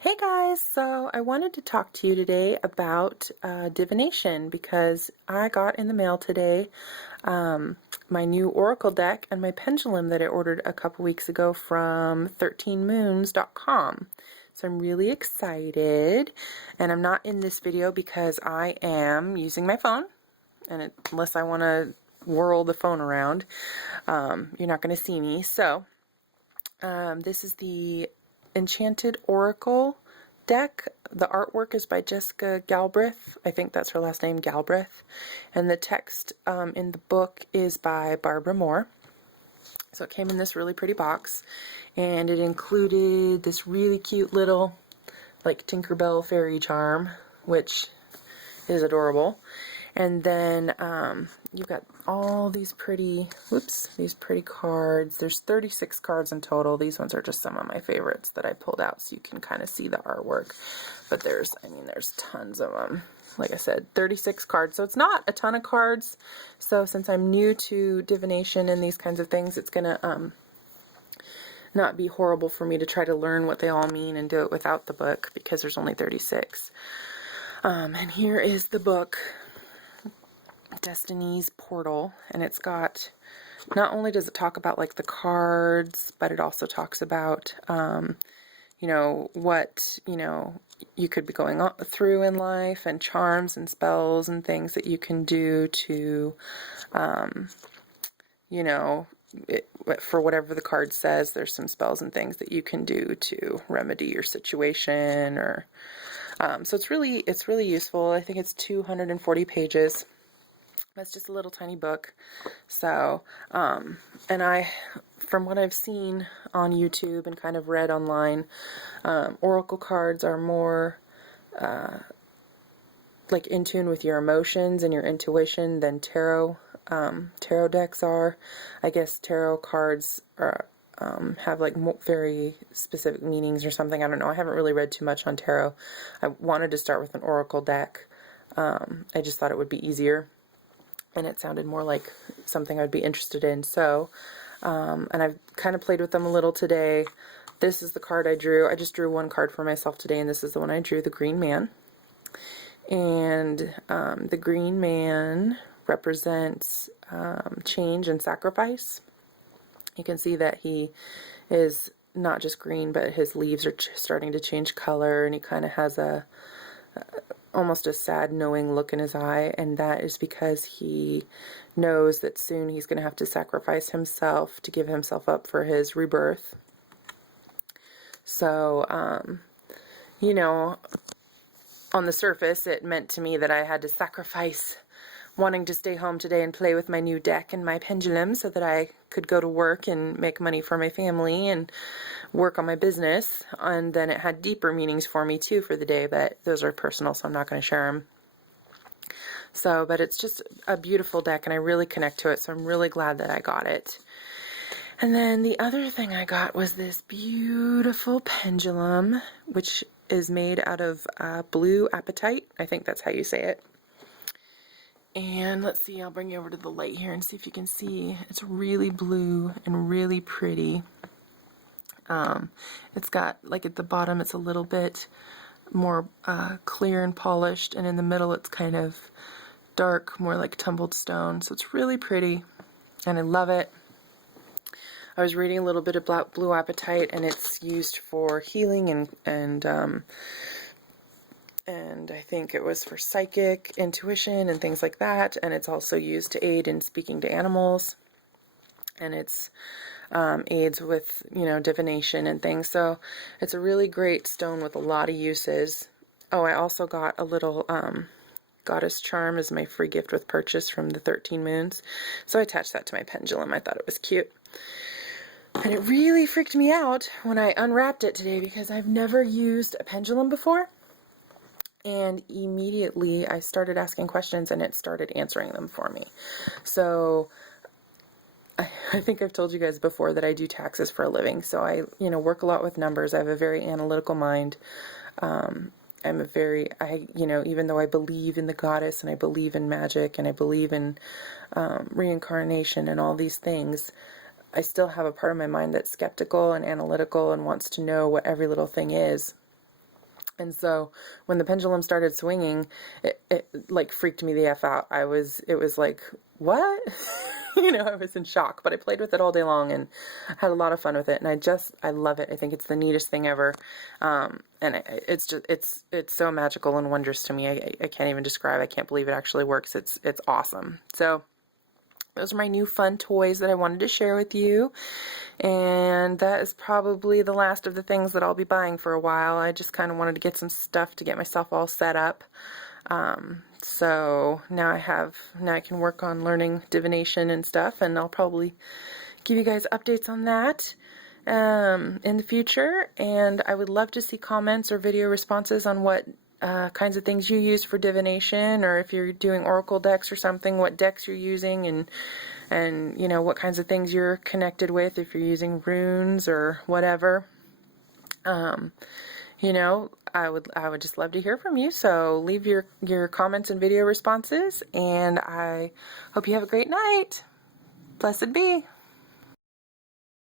Hey guys, so I wanted to talk to you today about divination because I got in the mail today my new oracle deck and my pendulum that I ordered a couple weeks ago from 13moons.com. So I'm really excited, and I'm not in this video because I am using my phone, and unless I want to whirl the phone around, you're not going to see me. So this is the Enchanted Oracle deck. The artwork is by Jessica Galbraith. I think that's her last name, Galbraith. And the text in the book is by Barbara Moore. So it came in this really pretty box, and it included this really cute little like Tinkerbell fairy charm, which is adorable. And then you've got all these pretty, these pretty cards. There's 36 cards in total. These ones are just some of my favorites that I pulled out so you can kind of see the artwork. But there's tons of them. Like I said, 36 cards. So it's not a ton of cards. So since I'm new to divination and these kinds of things, it's going to not be horrible for me to try to learn what they all mean and do it without the book because there's only 36. And here is the book, Destiny's Portal, and it's got, not only does it talk about like the cards, but it also talks about what you could be going through in life, and charms and spells and things that you can do to for whatever the card says. There's some spells and things that you can do to remedy your situation, or so it's really useful. I think it's 240 pages. That's just a little tiny book. So, and from what I've seen on YouTube and kind of read online, oracle cards are more like in tune with your emotions and your intuition than tarot decks are. I guess tarot cards are, have like very specific meanings or something. I don't know. I haven't really read too much on tarot. I wanted to start with an oracle deck. I just thought it would be easier, and it sounded more like something I'd be interested in. So, and I've kind of played with them a little today. This is the card I drew. I just drew one card for myself today, and this is the one I drew, the Green Man. And the Green Man represents change and sacrifice. You can see that he is not just green, but his leaves are starting to change color, and he kind of has almost a sad, knowing look in his eye, and that is because he knows that soon he's going to have to sacrifice himself to give himself up for his rebirth. So, on the surface, it meant to me that I had to sacrifice wanting to stay home today and play with my new deck and my pendulum so that I could go to work and make money for my family and work on my business. And then it had deeper meanings for me too for the day, but those are personal, so I'm not going to share them. So, but it's just a beautiful deck, and I really connect to it, so I'm really glad that I got it. And then the other thing I got was this beautiful pendulum, which is made out of blue apatite. I think that's how you say it. And let's see, I'll bring you over to the light here and see if you can see. It's really blue and really pretty. It's got, like at the bottom, it's a little bit more clear and polished, and in the middle it's kind of dark, more like tumbled stone. So it's really pretty, and I love it. I was reading a little bit about blue apatite, and it's used for healing and I think it was for psychic intuition and things like that, and it's also used to aid in speaking to animals, and it's aids with, divination and things. So it's a really great stone with a lot of uses. Oh, I also got a little goddess charm as my free gift with purchase from the 13 Moons, so I attached that to my pendulum. I thought it was cute. And it really freaked me out when I unwrapped it today because I've never used a pendulum before. And immediately I started asking questions, and it started answering them for me. So I think I've told you guys before that I do taxes for a living. So I, work a lot with numbers. I have a very analytical mind. Even though I believe in the goddess, and I believe in magic, and I believe in reincarnation and all these things, I still have a part of my mind that's skeptical and analytical and wants to know what every little thing is. And so when the pendulum started swinging, it like freaked me the F out. It was like, what? I was in shock, but I played with it all day long and had a lot of fun with it. And I love it. I think it's the neatest thing ever. And it's so magical and wondrous to me. I can't even describe. I can't believe it actually works. It's awesome. So those are my new fun toys that I wanted to share with you. And that is probably the last of the things that I'll be buying for a while. I just kind of wanted to get some stuff to get myself all set up. So now I can work on learning divination and stuff, and I'll probably give you guys updates on that in the future. And I would love to see comments or video responses on what kinds of things you use for divination, or if you're doing oracle decks or something, what decks you're using, and what kinds of things you're connected with, if you're using runes or whatever. I would just love to hear from you. So leave your comments and video responses, and I hope you have a great night. Blessed be.